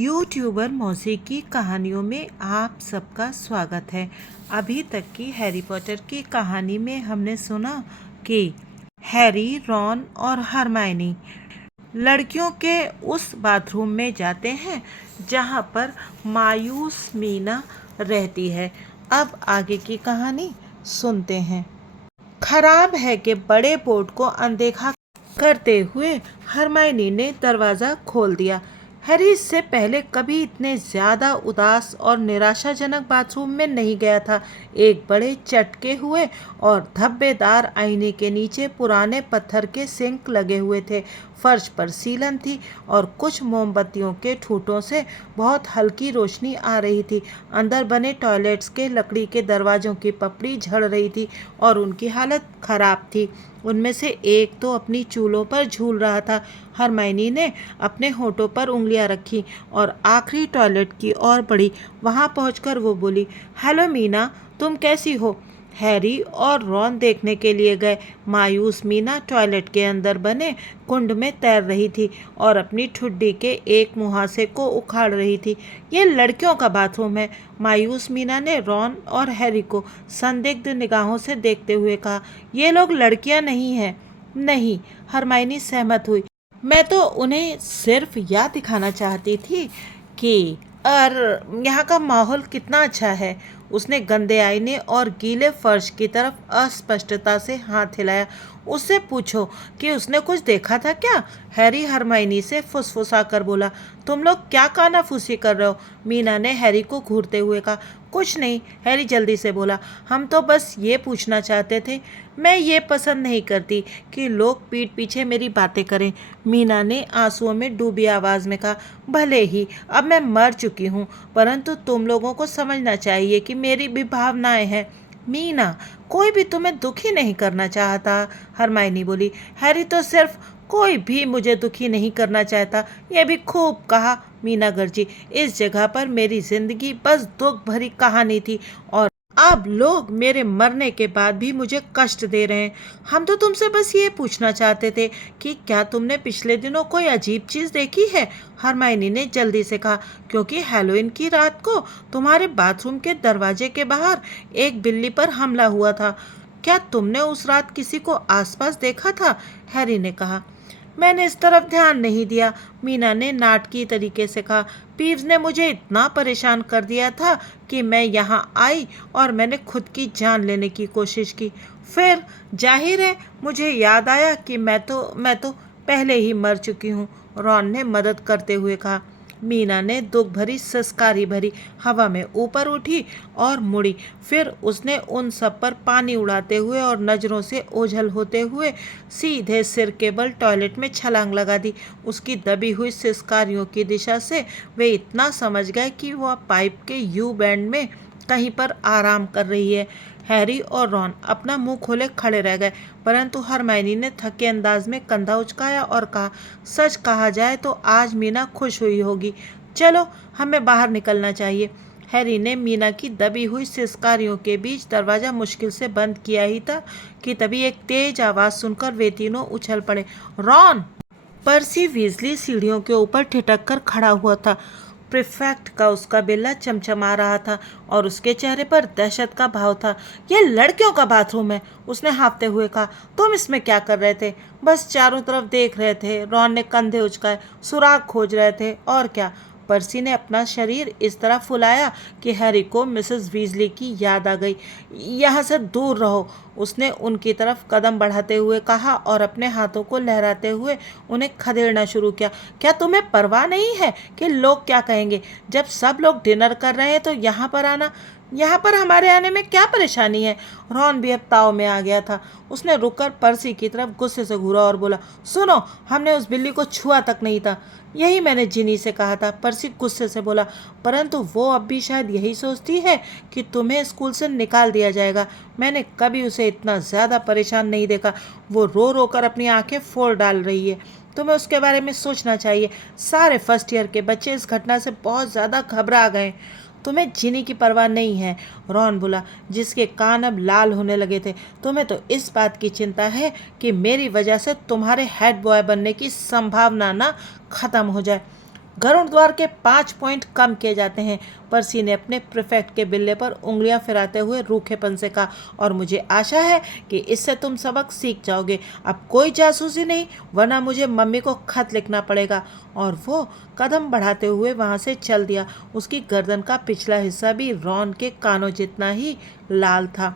YouTuber मौसी की कहानियों में आप सबका स्वागत है। अभी तक की हैरी पॉटर की कहानी में हमने सुना कि हैरी, रॉन और हरमाइनी लड़कियों के उस बाथरूम में जाते हैं जहां पर मायूस मीना रहती है। अब आगे की कहानी सुनते हैं। खराब है कि बड़े बोर्ड को अनदेखा करते हुए हरमाइनी ने दरवाज़ा खोल दिया। हैरी इससे पहले कभी इतने ज़्यादा उदास और निराशाजनक बाथरूम में नहीं गया था। एक बड़े चटके हुए और धब्बेदार आईने के नीचे पुराने पत्थर के सिंक लगे हुए थे। फर्श पर सीलन थी और कुछ मोमबत्तियों के ठूठों से बहुत हल्की रोशनी आ रही थी। अंदर बने टॉयलेट्स के लकड़ी के दरवाज़ों की पपड़ी झड़ रही थी और उनकी हालत ख़राब थी। उनमें से एक तो अपनी चूलों पर झूल रहा था। हरमाइनी ने अपने होठों पर उंगलियां रखी और आखिरी टॉयलेट की ओर बढ़ी। वहां पहुंचकर वो बोली, हेलो मीना, तुम कैसी हो? हैरी और रॉन देखने के लिए गए। मायूस मीना टॉयलेट के अंदर बने कुंड में तैर रही थी और अपनी ठुड्डी के एक मुहासे को उखाड़ रही थी। ये लड़कियों का बाथरूम है। मायूस मीना ने रॉन और हैरी को संदिग्ध निगाहों से देखते हुए कहा, ये लोग लड़कियां नहीं हैं। नहीं, हरमाइनी सहमत हुई। मैं तो उन्हें सिर्फ यह दिखाना चाहती थी कि यहाँ का माहौल कितना अच्छा है। उसने गंदे आईने और गीले फर्श की तरफ अस्पष्टता से हाथ हिलाया। उससे पूछो कि उसने कुछ देखा था क्या? हैरी हरमाइनी से फुसफुसा कर बोला। तुम लोग क्या कानाफूसी कर रहे हो? मीना ने हैरी को घूरते हुए कहा। कुछ नहीं, हैरी जल्दी से बोला। हम तो बस ये पूछना चाहते थे। मैं ये पसंद नहीं करती कि लोग पीठ पीछे मेरी बातें करें। मीना ने आंसुओं में डूबी आवाज़ में कहा। भले ही अब मैं मर चुकी हूँ, परंतु तुम लोगों को समझना चाहिए कि मेरी भी भावनाएं हैं। मीना, कोई भी तुम्हें दुखी नहीं करना चाहता, हरमाइनी बोली। हैरी तो सिर्फ कोई भी मुझे दुखी नहीं करना चाहता। यह भी खूब कहा, मीना गर्जी। इस जगह पर मेरी जिंदगी बस दुख भरी कहानी थी और अब लोग मेरे मरने के बाद भी मुझे कष्ट दे रहे हैं। हम तो तुमसे बस ये पूछना चाहते थे कि क्या तुमने पिछले दिनों कोई अजीब चीज़ देखी है? हरमाइनी ने जल्दी से कहा, क्योंकि हैलोवीन की रात को तुम्हारे बाथरूम के दरवाजे के बाहर एक बिल्ली पर हमला हुआ था। क्या तुमने उस रात किसी को आसपास देखा था? हैरी ने कहा। मैंने इस तरफ ध्यान नहीं दिया, मीना ने नाटकीय तरीके से कहा। पीव्स ने मुझे इतना परेशान कर दिया था कि मैं यहाँ आई और मैंने खुद की जान लेने की कोशिश की। फिर जाहिर है मुझे याद आया कि मैं तो पहले ही मर चुकी हूँ, रॉन ने मदद करते हुए कहा। मीना ने दुख भरी सिसकारी भरी हवा में ऊपर उठी और मुड़ी। फिर उसने उन सब पर पानी उड़ाते हुए और नज़रों से ओझल होते हुए सीधे सिर के बल टॉयलेट में छलांग लगा दी। उसकी दबी हुई सिसकारियों की दिशा से वे इतना समझ गए कि वह पाइप के यू बैंड में कहीं पर आराम कर रही है। हैरी और रॉन अपना मुंह खोले खड़े रह गए, परंतु हरमाइनी ने थके अंदाज में कंधा उचकाया और कहा, सच कहा जाए तो आज मीना खुश हुई होगी। चलो, हमें बाहर निकलना चाहिए। हैरी ने मीना की दबी हुई सिसकारियों के बीच दरवाज़ा मुश्किल से बंद किया ही था कि तभी एक तेज आवाज़ सुनकर वे तीनों उछल पड़े। रॉन! पर्सी वीजली सीढ़ियों के ऊपर ठिठक कर खड़ा हुआ था। प्रीफेक्ट का उसका बिल्ला चमचमा रहा था और उसके चेहरे पर दहशत का भाव था। यह लड़कियों का बाथरूम है, उसने हाँफते हुए कहा। तुम इसमें क्या कर रहे थे? बस चारों तरफ देख रहे थे, रॉन ने कंधे उचकाए। सुराग खोज रहे थे, और क्या? पर्सी ने अपना शरीर इस तरह फुलाया कि हैरी को मिसेस वीजली की याद आ गई। यहाँ से दूर रहो, उसने उनकी तरफ कदम बढ़ाते हुए कहा और अपने हाथों को लहराते हुए उन्हें खदेड़ना शुरू किया। क्या तुम्हें परवाह नहीं है कि लोग क्या कहेंगे? जब सब लोग डिनर कर रहे हैं तो यहाँ पर आना, यहाँ पर हमारे आने में क्या परेशानी है? रॉन भी अब ताव में आ गया था। उसने रुककर पर्सी की तरफ गुस्से से घूरा और बोला, सुनो, हमने उस बिल्ली को छुआ तक नहीं था। यही मैंने जिनी से कहा था, पर्सी गुस्से से बोला। परंतु वो अब भी शायद यही सोचती है कि तुम्हें स्कूल से निकाल दिया जाएगा। मैंने कभी उसे इतना ज़्यादा परेशान नहीं देखा। वो रो रो कर अपनी आंखें फोड़ डाल रही है। तुम्हें उसके बारे में सोचना चाहिए। सारे फर्स्ट ईयर के बच्चे इस घटना से बहुत ज़्यादा घबरा गए। तुम्हें जिनी की परवाह नहीं है, रॉन बोला, जिसके कान अब लाल होने लगे थे। तुम्हें तो इस बात की चिंता है कि मेरी वजह से तुम्हारे हेड बॉय बनने की संभावना ना खत्म हो जाए। गरुड़ द्वार के 5 पॉइंट कम किए जाते हैं। पर्सी ने अपने प्रीफेक्ट के बिल्ले पर उंगलियां फिराते हुए रूखेपन से कहा, और मुझे आशा है कि इससे तुम सबक सीख जाओगे। अब कोई जासूसी नहीं, वरना मुझे मम्मी को खत लिखना पड़ेगा। और वो कदम बढ़ाते हुए वहां से चल दिया। उसकी गर्दन का पिछला हिस्सा भी रॉन के कानों जितना ही लाल था।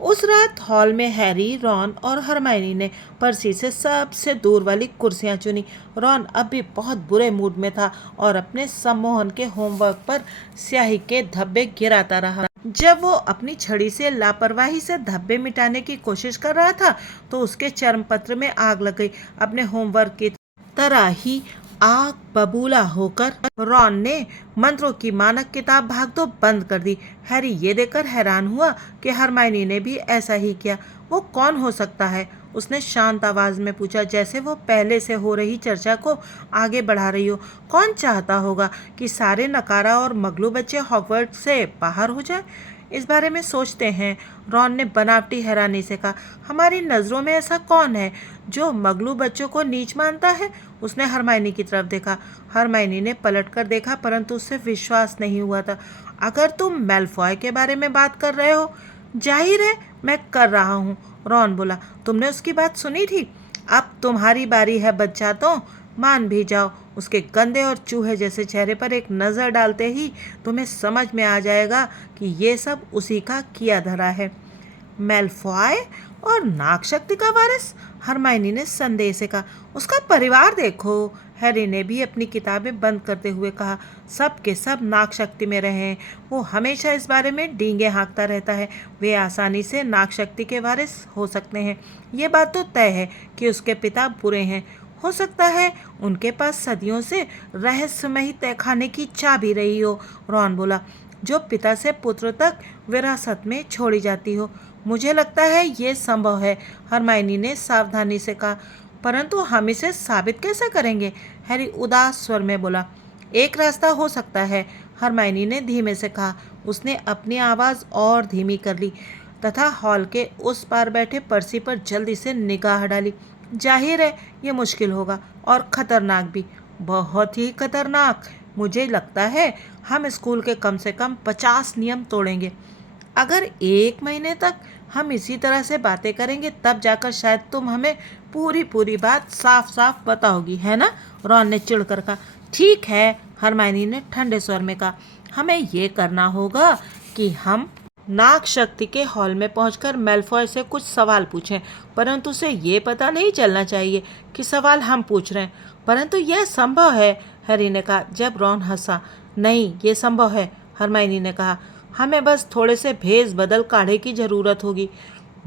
उस रात हॉल में हैरी, रॉन और हरमाइनी ने पर्सी से सबसे दूर वाली कुर्सियां चुनी। रॉन अब भी बहुत बुरे मूड में था और अपने सम्मोहन के होमवर्क पर स्याही के धब्बे गिराता रहा। जब वो अपनी छड़ी से लापरवाही से धब्बे मिटाने की कोशिश कर रहा था तो उसके चर्मपत्र में आग लग गई। अपने होमवर्क की तरह ही आग बबूला होकर रॉन ने मंत्रों की मानक किताब भाग तो बंद कर दी। हैरी ये देखकर हैरान हुआ कि हरमाइनी ने भी ऐसा ही किया। वो कौन हो सकता है? उसने शांत आवाज में पूछा, जैसे वो पहले से हो रही चर्चा को आगे बढ़ा रही हो। कौन चाहता होगा कि सारे नकारा और मगलू बच्चे हॉगवर्ट्स से बाहर हो जाए? इस बारे में सोचते हैं, रॉन ने बनावटी हैरानी से कहा। हमारी नज़रों में ऐसा कौन है जो मगलू बच्चों को नीच मानता है? उसने हरमाइनी की तरफ देखा। हरमाइनी ने पलटकर देखा, परंतु उससे विश्वास नहीं हुआ था। अगर तुम मेलफॉय के बारे में बात कर रहे हो, जाहिर है मैं कर रहा हूँ, रॉन बोला। तुमने उसकी बात सुनी थी? अब तुम्हारी बारी है बच्चा, तो मान भी जाओ। उसके गंदे और चूहे जैसे चेहरे पर एक नज़र डालते ही तुम्हें समझ में आ जाएगा कि ये सब उसी का किया धरा है। मेलफॉय और नागशक्ति का वारिस? हरमाइनी ने संदेह से कहा। उसका परिवार देखो, हैरी ने भी अपनी किताबें बंद करते हुए कहा। सब के सब नागशक्ति में रहे हैं। वो हमेशा इस बारे में डींगे हाँकता रहता है। वे आसानी से नागशक्ति के वारिस हो सकते हैं। ये बात तो तय है कि उसके पिता बुरे हैं। हो सकता है उनके पास सदियों से रहस्यमयी तहखाने की चाबी रही हो, रॉन बोला, जो पिता से पुत्र तक विरासत में छोड़ी जाती हो। मुझे लगता है ये संभव है, हरमाइनी ने सावधानी से कहा। परंतु हम इसे साबित कैसे करेंगे? हैरी उदास स्वर में बोला। एक रास्ता हो सकता है, हरमाइनी ने धीमे से कहा। उसने अपनी आवाज़ और धीमी कर ली तथा हॉल के उस पार बैठे पर्सी पर जल्दी से निगाह डाली। जाहिर है ये मुश्किल होगा और ख़तरनाक भी, बहुत ही खतरनाक। मुझे लगता है हम स्कूल के कम से कम 50 नियम तोड़ेंगे। अगर 1 महीने तक हम इसी तरह से बातें करेंगे, तब जाकर शायद तुम हमें पूरी पूरी बात साफ साफ बताओगी, है ना? रॉन ने चिढ़कर कहा। ठीक है, हरमाइनी ने ठंडे स्वर में कहा। हमें ये करना होगा कि हम नाग शक्ति के हॉल में पहुंचकर मेलफॉय से कुछ सवाल पूछें, परंतु उसे ये पता नहीं चलना चाहिए कि सवाल हम पूछ रहे हैं। परंतु यह संभव है, हैरी ने कहा, जब रॉन हंसा। नहीं, ये संभव है, हरमाइनी ने कहा। हमें बस थोड़े से भेस बदल काढ़े की ज़रूरत होगी।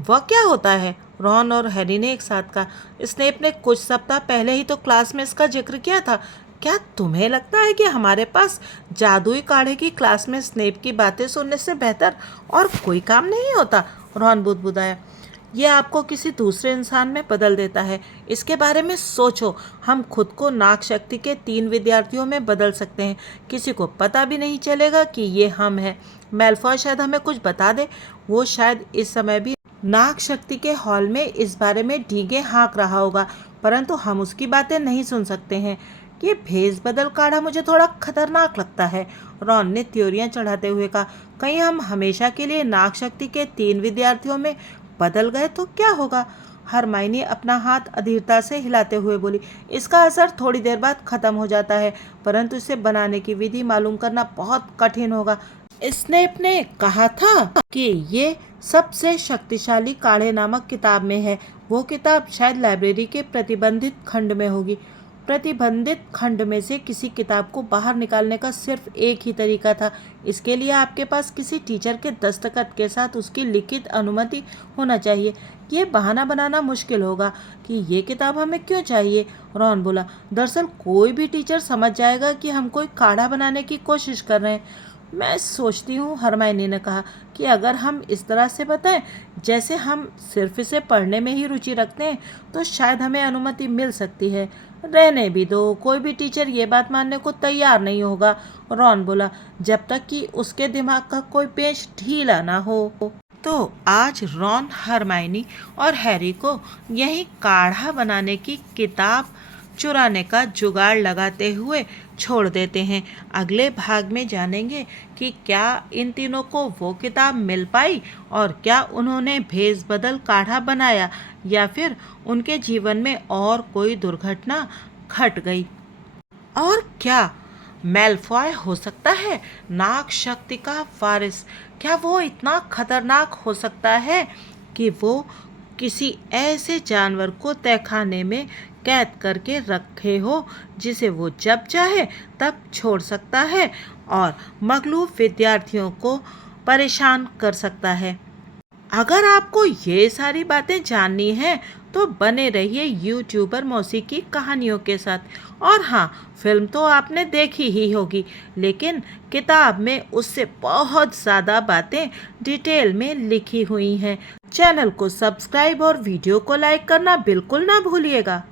वह क्या होता है? रॉन और हैरी ने एक साथ कहा। स्नेप ने कुछ सप्ताह पहले ही तो क्लास में इसका जिक्र किया था। क्या तुम्हें लगता है कि हमारे पास जादुई काढ़े की क्लास में स्नेप की बातें सुनने से बेहतर और कोई काम नहीं होता? रॉन बुदबुदाया। यह आपको किसी दूसरे इंसान में बदल देता है। इसके बारे में सोचो। हम खुद को नाग शक्ति के 3 विद्यार्थियों में बदल सकते हैं। किसी को पता भी नहीं चलेगा कि ये हम हैं। मेलफॉय शायद हमें कुछ बता दे। वो शायद इस समय भी नाग शक्ति के हॉल में इस बारे में डींगे हाँक रहा होगा, परंतु हम उसकी बातें नहीं सुन सकते हैं। ये भेस बदल काढ़ा मुझे थोड़ा खतरनाक लगता है, रॉन ने त्योरियां चढ़ाते हुए कहा। कहीं हम हमेशा के लिए नाग शक्ति के 3 विद्यार्थियों में बदल गए तो क्या होगा? हरमाइनी अपना हाथ अधीरता से हिलाते हुए बोली। इसका असर थोड़ी देर बाद खत्म हो जाता है, परंतु इसे बनाने की विधि मालूम करना बहुत कठिन होगा। स्नेप ने कहा था कि ये सबसे शक्तिशाली काढ़े नामक किताब में है। वो किताब शायद लाइब्रेरी के प्रतिबंधित खंड में होगी। प्रतिबंधित खंड में से किसी किताब को बाहर निकालने का सिर्फ एक ही तरीका था। इसके लिए आपके पास किसी टीचर के दस्तखत के साथ उसकी लिखित अनुमति होना चाहिए। ये बहाना बनाना मुश्किल होगा कि ये किताब हमें क्यों चाहिए, रॉन बोला। दरअसल कोई भी टीचर समझ जाएगा कि हम कोई काढ़ा बनाने की कोशिश कर रहे हैं। मैं सोचती हूँ, हरमाइनी ने कहा, कि अगर हम इस तरह से बताएं जैसे हम सिर्फ इसे पढ़ने में ही रुचि रखते हैं, तो शायद हमें अनुमति मिल सकती है। रहने भी दो, कोई भी टीचर ये बात मानने को तैयार नहीं होगा, रॉन बोला, जब तक कि उसके दिमाग का कोई पेच ढीला ना हो। तो आज रॉन, हरमाइनी और हैरी को यही काढ़ा बनाने की किताब चुराने का जुगाड़ लगाते हुए छोड़ देते हैं। अगले भाग में जानेंगे कि क्या इन तीनों को वो किताब मिल पाई और क्या उन्होंने भेस बदल काढ़ा बनाया या फिर उनके जीवन में और कोई दुर्घटना घट गई। और क्या मैलफॉय हो सकता है नाग शक्ति का वारिस? क्या वो इतना खतरनाक हो सकता है कि वो किसी ऐसे जानवर को तहखाने में कैद करके रखे हो जिसे वो जब चाहे तब छोड़ सकता है और मगलूब विद्यार्थियों को परेशान कर सकता है? अगर आपको ये सारी बातें जाननी हैं तो बने रहिए यूट्यूबर मौसी की कहानियों के साथ। और हाँ, फिल्म तो आपने देखी ही होगी, लेकिन किताब में उससे बहुत ज़्यादा बातें डिटेल में लिखी हुई हैं। चैनल को सब्सक्राइब और वीडियो को लाइक करना बिल्कुल ना भूलिएगा।